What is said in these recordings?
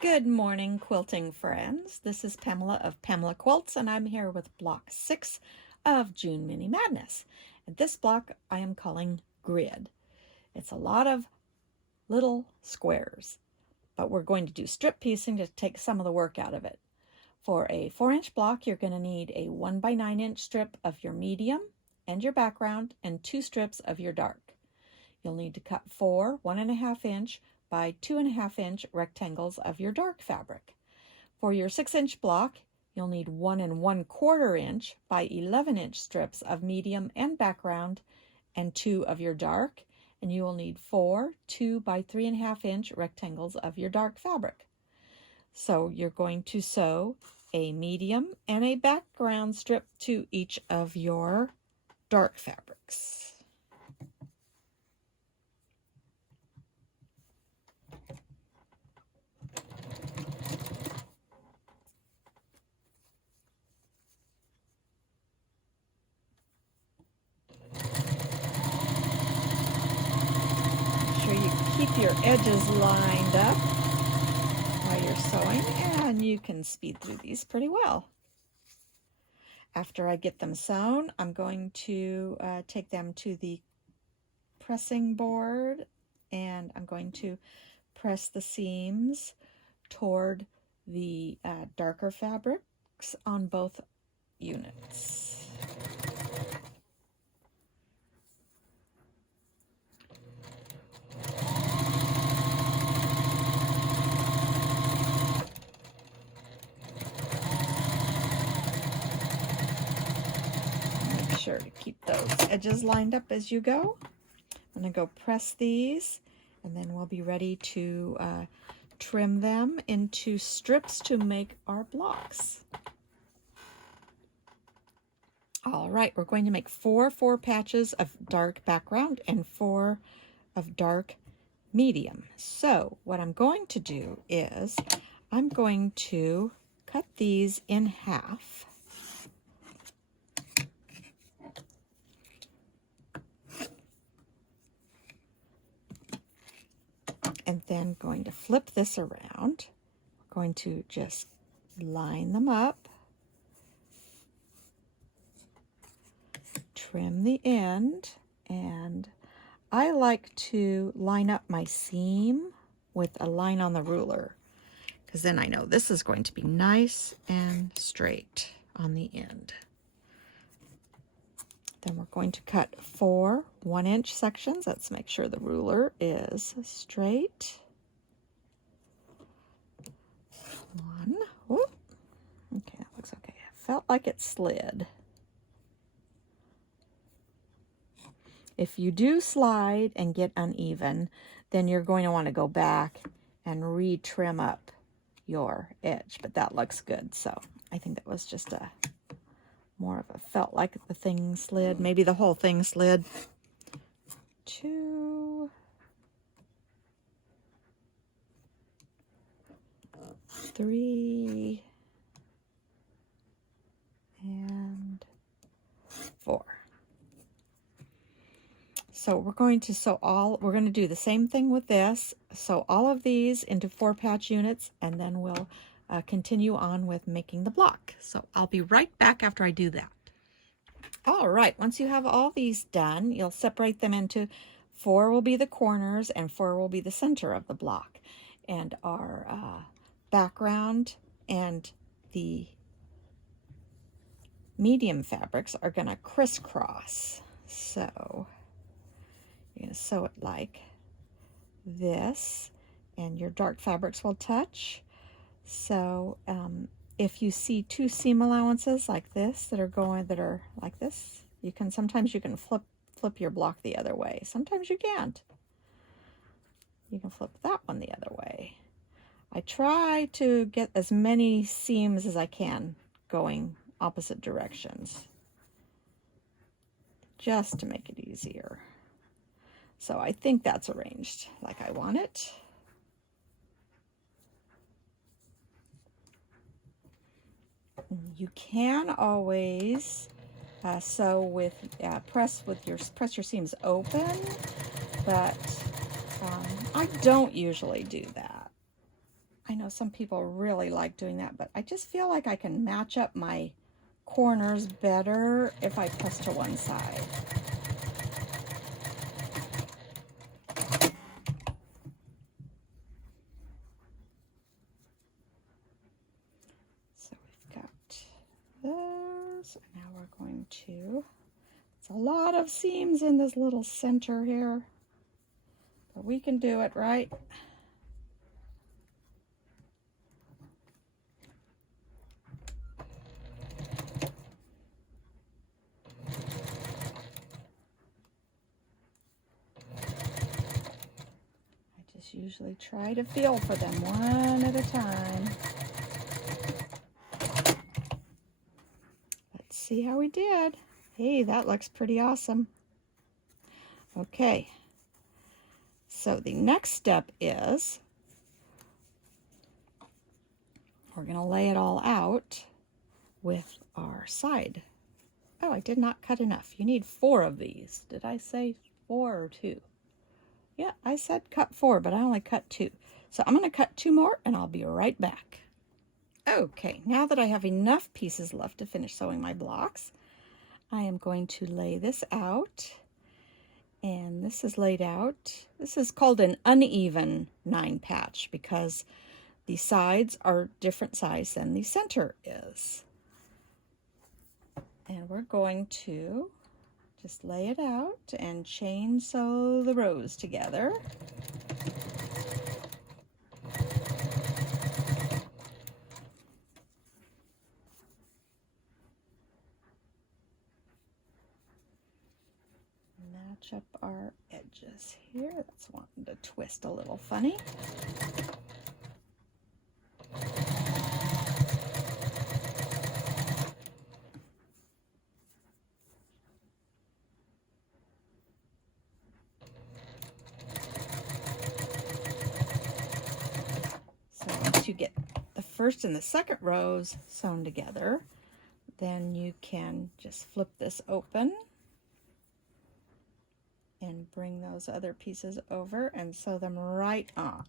Good morning, quilting friends. This is Pamela of Pamela Quilts, and I'm here with block 6 of June Mini Madness. And this block I am calling Grid. It's a lot of little squares, but we're going to do strip piecing to take some of the work out of it. For a 4-inch block, you're going to need a 1 by 9 inch strip of your medium and your background and 2 strips of your dark. You'll need to cut 4 1.5 inch by 2.5 inch rectangles of your dark fabric. For your 6-inch block, you'll need 1 1/4 inch by 11 inch strips of medium and background and 2 of your dark, and you will need 4 2 by 3.5 inch rectangles of your dark fabric. So you're going to sew a medium and a background strip to each of your dark fabrics. Keep your edges lined up while you're sewing, and you can speed through these pretty well. After I get them sewn, I'm going to take them to the pressing board, and I'm going to press the seams toward the darker fabrics on both units. Sure to keep those edges lined up as you go. I'm going to go press these, and then we'll be ready to trim them into strips to make our blocks. All right, we're going to make 4 patches of dark background and 4 of dark medium. So what I'm going to do is I'm going to cut these in half. And then going to flip this around. We're going to just line them up, trim the end, and I like to line up my seam with a line on the ruler, because then I know this is going to be nice and straight on the end. Then we're going to cut 4 1-inch sections. Let's make sure the ruler is straight. 1. Whoop. Okay, that looks okay. It felt like it slid. If you do slide and get uneven, then you're going to want to go back and re-trim up your edge, but that looks good. So I think that was just a more of a felt like the thing slid. Maybe the whole thing slid. 2, 3, and 4. So we're going to do the same thing with this. So all of these into 4 patch units, and then we'll continue on with making the block. So I'll be right back after I do that. All right, once you have all these done, you'll separate them into 4 will be the corners and 4 will be the center of the block. And our background and the medium fabrics are going to crisscross. So you're going to sew it like this, and your dark fabrics will touch. So if you see 2 seam allowances like this that are like this, sometimes you can flip your block the other way. Sometimes you can't. You can flip that one the other way. I try to get as many seams as I can going opposite directions, just to make it easier. So I think that's arranged like I want it. You can always sew with press your seams open, but I don't usually do that. I know some people really like doing that, but I just feel like I can match up my corners better if I press to one side. So we've got this, and now we're going to, it's a lot of seams in this little center here, but we can do it, right? Usually try to feel for them one at a time. Let's see how we did. Hey, that looks pretty awesome. Okay, so the next step is we're going to lay it all out with our side. Oh, I did not cut enough. You need 4 of these. Did I say 4 or 2? Yeah, I said cut 4, but I only cut 2. So I'm going to cut 2 more, and I'll be right back. Okay, now that I have enough pieces left to finish sewing my blocks, I am going to lay this out. And this is laid out. This is called an uneven 9 patch because the sides are different size than the center is. And we're going to just lay it out and chain sew the rows together. Match up our edges here. That's wanting to twist a little funny. You get the first and the second rows sewn together, then you can just flip this open and bring those other pieces over and sew them right on.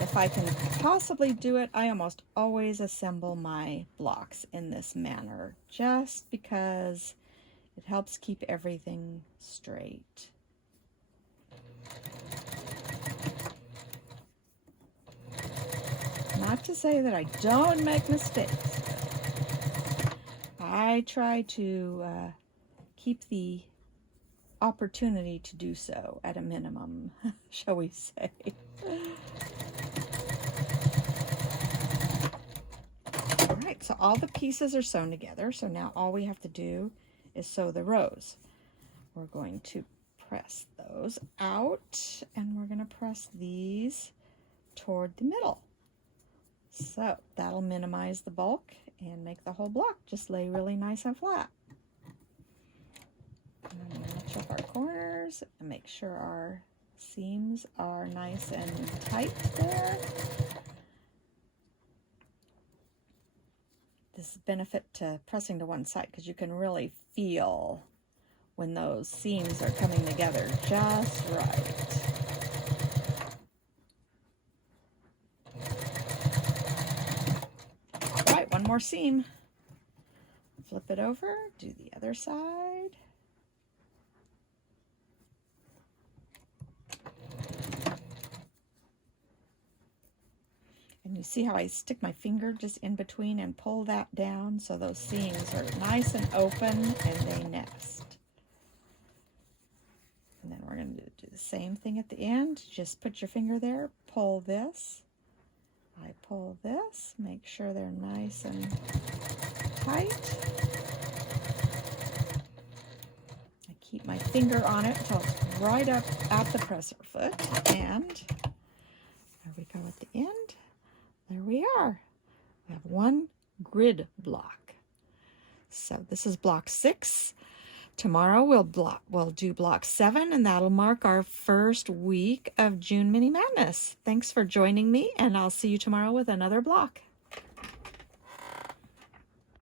If I can possibly do it, I almost always assemble my blocks in this manner just because it helps keep everything straight. Not to say that I don't make mistakes. I try to keep the opportunity to do so at a minimum, shall we say. All right, so all the pieces are sewn together. So now all we have to do is sew the rows. We're going to press those out, and we're going to press these toward the middle. So that'll minimize the bulk and make the whole block just lay really nice and flat. And match up our corners and make sure our seams are nice and tight there. This is a benefit to pressing to one side because you can really feel when those seams are coming together just right. One more seam. Flip it over, do the other side. And you see how I stick my finger just in between and pull that down so those seams are nice and open and they nest. And then we're going to do the same thing at the end. Just put your finger there, pull this. I pull this, make sure they're nice and tight. I keep my finger on it until it's right up at the presser foot, and there we go at the end. There we are. We have one grid block. So this is block 6. Tomorrow we'll do block 7, and that'll mark our first week of June Mini Madness. Thanks for joining me, and I'll see you tomorrow with another block.